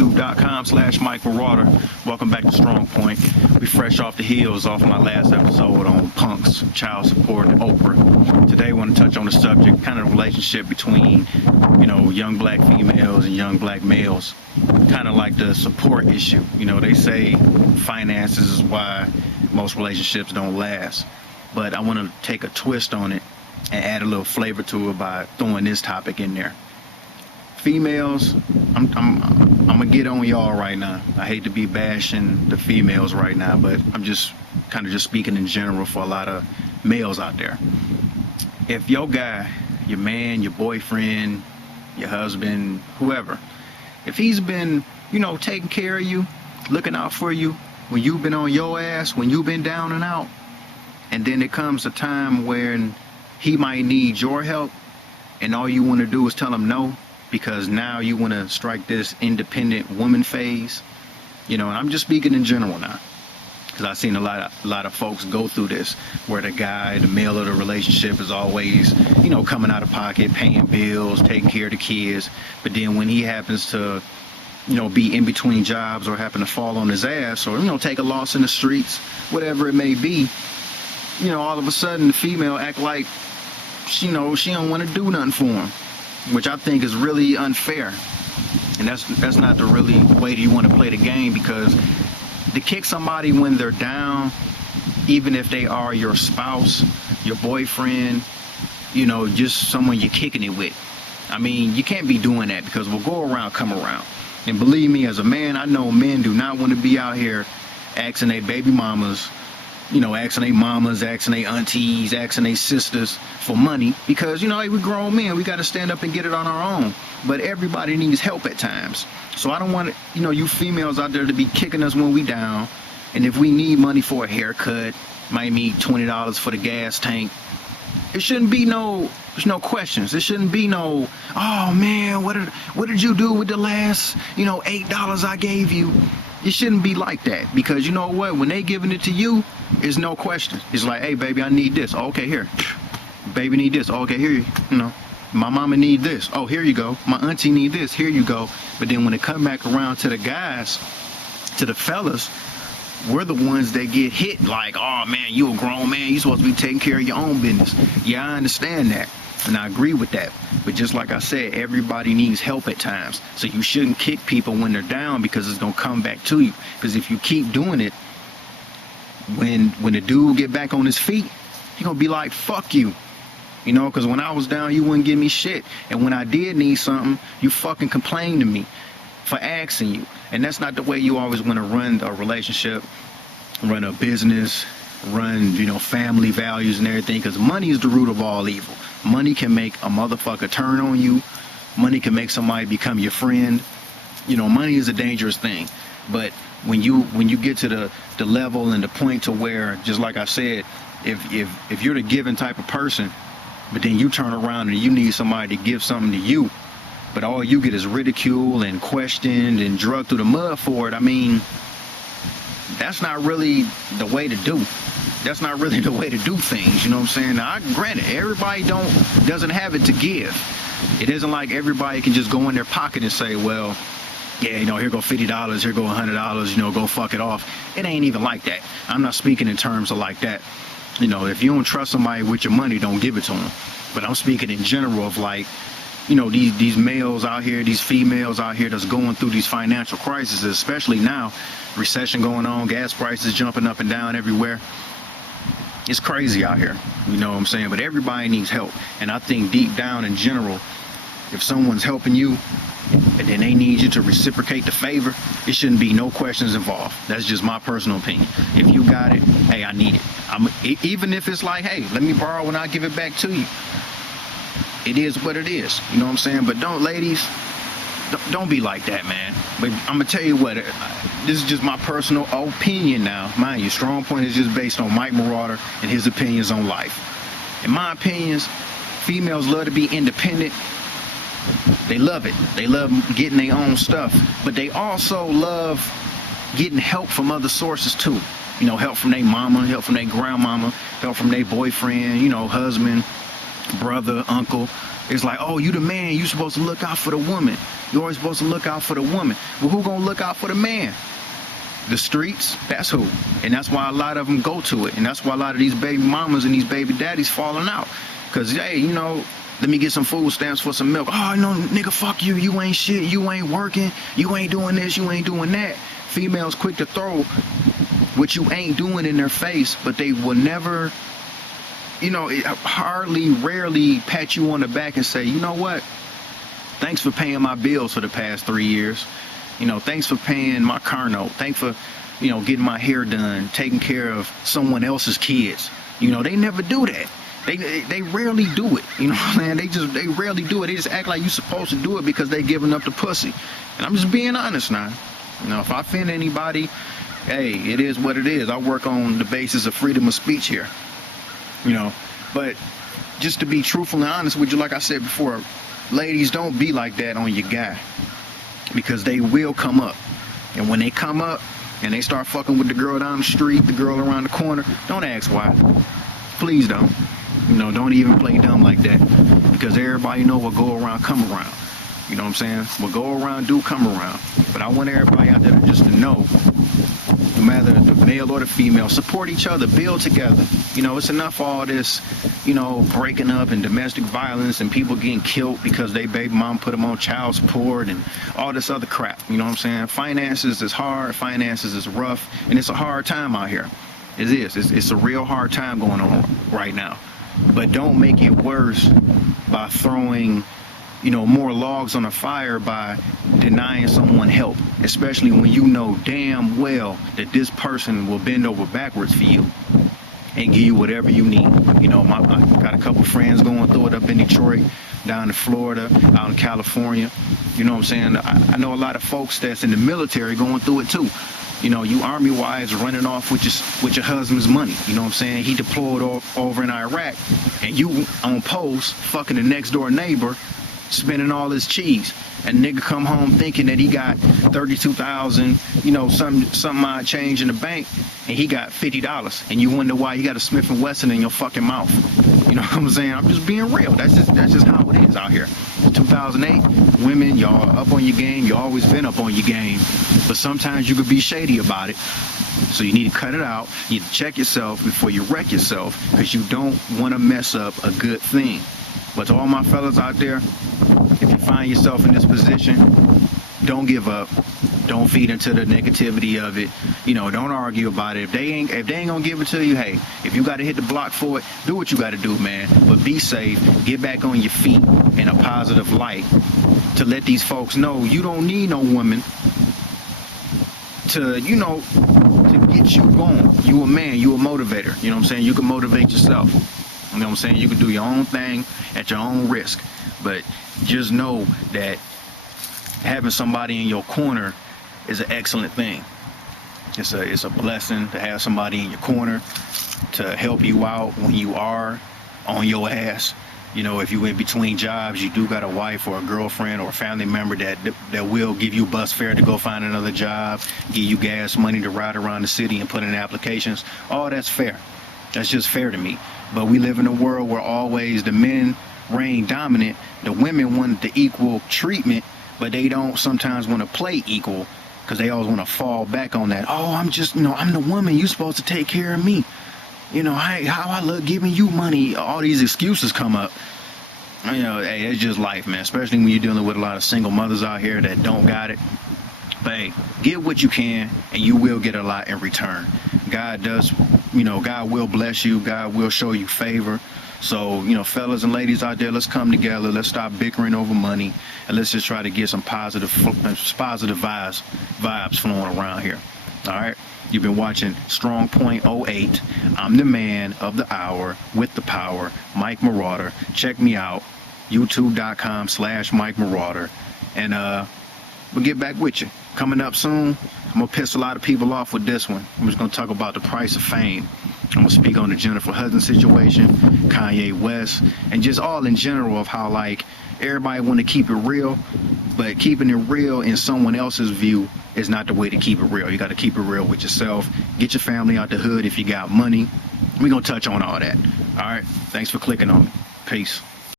youtube.com/MikeMarauder. Welcome back to Strong Point. We fresh off the heels off my last episode on punks, child support, and Oprah. Today I want to touch on the subject, kind of the relationship between, young black females and young black males. Kind of like the support issue. They say finances is why most relationships don't last. But I want to take a twist on it and add a little flavor to it by throwing this topic in there. Females, I'm gonna get on y'all right now. I hate to be bashing the females right now, but I'm just kind of just speaking in general for a lot of males out there. If your guy, your man, your boyfriend, your husband, whoever, if he's been, taking care of you, looking out for you, when you've been on your ass, when you've been down and out, and then it comes a time when he might need your help, and all you want to do is tell him no, because now you want to strike this independent woman phase, and I'm just speaking in general now, because I've seen a lot of folks go through this, where the guy, the male of the relationship, is always, coming out of pocket, paying bills, taking care of the kids, but then when he happens to, be in between jobs or happen to fall on his ass or, take a loss in the streets, whatever it may be, all of a sudden the female act like, she don't want to do nothing for him, which I think is really unfair. And that's not the really way that you want to play the game, because to kick somebody when they're down, even if they are your spouse, your boyfriend, just someone you're kicking it with. I mean, you can't be doing that, because we'll go around, come around. And believe me, as a man, I know men do not want to be out here asking their baby mamas, asking their mamas, asking their aunties, asking their sisters for money, because, hey, we grown men, we got to stand up and get it on our own. But everybody needs help at times. So I don't want, you females out there to be kicking us when we down. And if we need money for a haircut, might need $20 for the gas tank. It shouldn't be there's no questions. It shouldn't be no, oh man, what did you do with the last, $8 I gave you? It shouldn't be like that, because you know what? When they giving it to you, there's no question. It's like, hey, baby, I need this. Oh, okay, here. Baby need this. Oh, okay, here. My mama need this. Oh, here you go. My auntie need this. Here you go. But then when it come back around to the guys, to the fellas, we're the ones that get hit like, oh man, you a grown man. You supposed to be taking care of your own business. Yeah, I understand that. And I agree with that. But just like I said, everybody needs help at times. So you shouldn't kick people when they're down, because it's going to come back to you. Because if you keep doing it, when the dude get back on his feet, he going to be like, fuck you. Because when I was down, you wouldn't give me shit. And when I did need something, you fucking complained to me for asking you. And that's not the way you always want to run a relationship, run a business, run, family values and everything, because money is the root of all evil. Money can make a motherfucker turn on you. Money can make somebody become your friend. Money is a dangerous thing. But when you get to the level and the point to where, just like I said, if you're the giving type of person, but then you turn around and you need somebody to give something to you, but all you get is ridicule and questioned and drugged through the mud for it, I mean, that's not really the way to do. That's not really the way to do things, you know what I'm saying? Now, granted, everybody doesn't have it to give. It isn't like everybody can just go in their pocket and say, well, yeah, here go $50, here go $100, go fuck it off. It ain't even like that. I'm not speaking in terms of like that. If you don't trust somebody with your money, don't give it to them. But I'm speaking in general of like, these males out here, these females out here that's going through these financial crises, especially now, recession going on, gas prices jumping up and down everywhere. It's crazy out here, you know what I'm saying? But everybody needs help. And I think deep down in general, if someone's helping you and then they need you to reciprocate the favor, it shouldn't be no questions involved. That's just my personal opinion. If you got it, hey, I need it. Even if it's like, hey, let me borrow and I'll give it back to you. It is what it is, you know what I'm saying? But ladies, don't be like that, man. But I'm gonna tell you what, this is just my personal opinion now. Mind you, Strong Point is just based on Mike Marauder and his opinions on life. In my opinions, females love to be independent. They love it. They love getting their own stuff. But they also love getting help from other sources too. Help from their mama, help from their grandmama, help from their boyfriend, husband, brother, uncle. It's like, oh, you the man, you supposed to look out for the woman. You're always supposed to look out for the woman. Well, who gonna look out for the man? The streets, that's who. And that's why a lot of them go to it. And that's why a lot of these baby mamas and these baby daddies falling out. Because, hey, you know, let me get some food stamps for some milk. Oh, no, nigga, fuck you. You ain't shit. You ain't working. You ain't doing this. You ain't doing that. Females quick to throw what you ain't doing in their face, but they will never, you know, rarely pat you on the back and say, you know what? Thanks for paying my bills for the past 3 years. You know, thanks for paying my car note. Thanks for, you know, getting my hair done, taking care of someone else's kids. You know, they never do that. They rarely do it. You know what I'm saying? They rarely do it. They just act like you're supposed to do it because they giving up the pussy. And I'm just being honest now. You know, if I offend anybody, hey, it is what it is. I work on the basis of freedom of speech here. You know, but just to be truthful and honest with you, like I said before, ladies, don't be like that on your guy. Because they will come up. And when they come up and they start fucking with the girl down the street, the girl around the corner, don't ask why. Please don't. You know, don't even play dumb like that. Because everybody know what go around, come around. You know what I'm saying? What go around, do come around. But I want everybody out there just to know, no matter the male or the female, support each other, build together. You know, it's enough all this, you know, breaking up and domestic violence and people getting killed because they baby mom put them on child support and all this other crap. You know what I'm saying? Finances is hard, finances is rough, and it's a hard time out here. It is. It's a real hard time going on right now. But don't make it worse by throwing, you know, more logs on a fire by denying someone help, especially when you know damn well that this person will bend over backwards for you and give you whatever you need. You know, I got a couple friends going through it up in Detroit, down in Florida, out in California. You know what I'm saying? I know a lot of folks that's in the military going through it too. You know, you army wives running off with your husband's money. You know what I'm saying? He deployed over in Iraq, and you on post fucking the next door neighbor, spending all his cheese. And nigga come home thinking that he got 32,000, you know, some odd change in the bank, and he got $50. And you wonder why you got a Smith & Wesson in your fucking mouth. You know what I'm saying? I'm just being real. That's just how it is out here. 2008, women, y'all up on your game. You always been up on your game. But sometimes you could be shady about it. So you need to cut it out. You need to check yourself before you wreck yourself, because you don't want to mess up a good thing. But to all my fellas out there, if you find yourself in this position, don't give up. Don't feed into the negativity of it. You know, don't argue about it. If they ain't gonna give it to you, hey, if you gotta hit the block for it, do what you gotta do, man. But be safe. Get back on your feet in a positive light to let these folks know you don't need no woman to, you know, to get you going. You a man. You a motivator. You know what I'm saying? You can motivate yourself. You know what I'm saying? You can do your own thing at your own risk. But just know that having somebody in your corner is an excellent thing. It's a blessing to have somebody in your corner to help you out when you are on your ass. You know, if you in between jobs, you do got a wife or a girlfriend or a family member that will give you bus fare to go find another job, give you gas money to ride around the city and put in applications. All that's fair. That's just fair to me. But we live in a world where always the men reign dominant. The women want the equal treatment, but they don't sometimes want to play equal because they always want to fall back on that. Oh, I'm just, you know, I'm the woman. You're supposed to take care of me. You know, hey, how I look giving you money. All these excuses come up. You know, hey, it's just life, man. Especially when you're dealing with a lot of single mothers out here that don't got it. But hey, get what you can, and you will get a lot in return. God does, you know, God will bless you. God will show you favor. So, you know, fellas and ladies out there, let's come together. Let's stop bickering over money, and let's just try to get some positive vibes flowing around here. All right. You've been watching Strong Point 08. I'm the man of the hour with the power, Mike Marauder. Check me out, youtube.com/Mike Marauder. And we'll get back with you. Coming up soon, I'm going to piss a lot of people off with this one. I'm just going to talk about the price of fame. I'm going to speak on the Jennifer Hudson situation, Kanye West, and just all in general of how, like, everybody want to keep it real, but keeping it real in someone else's view is not the way to keep it real. You got to keep it real with yourself. Get your family out the hood if you got money. We're going to touch on all that. All right. Thanks for clicking on it. Peace.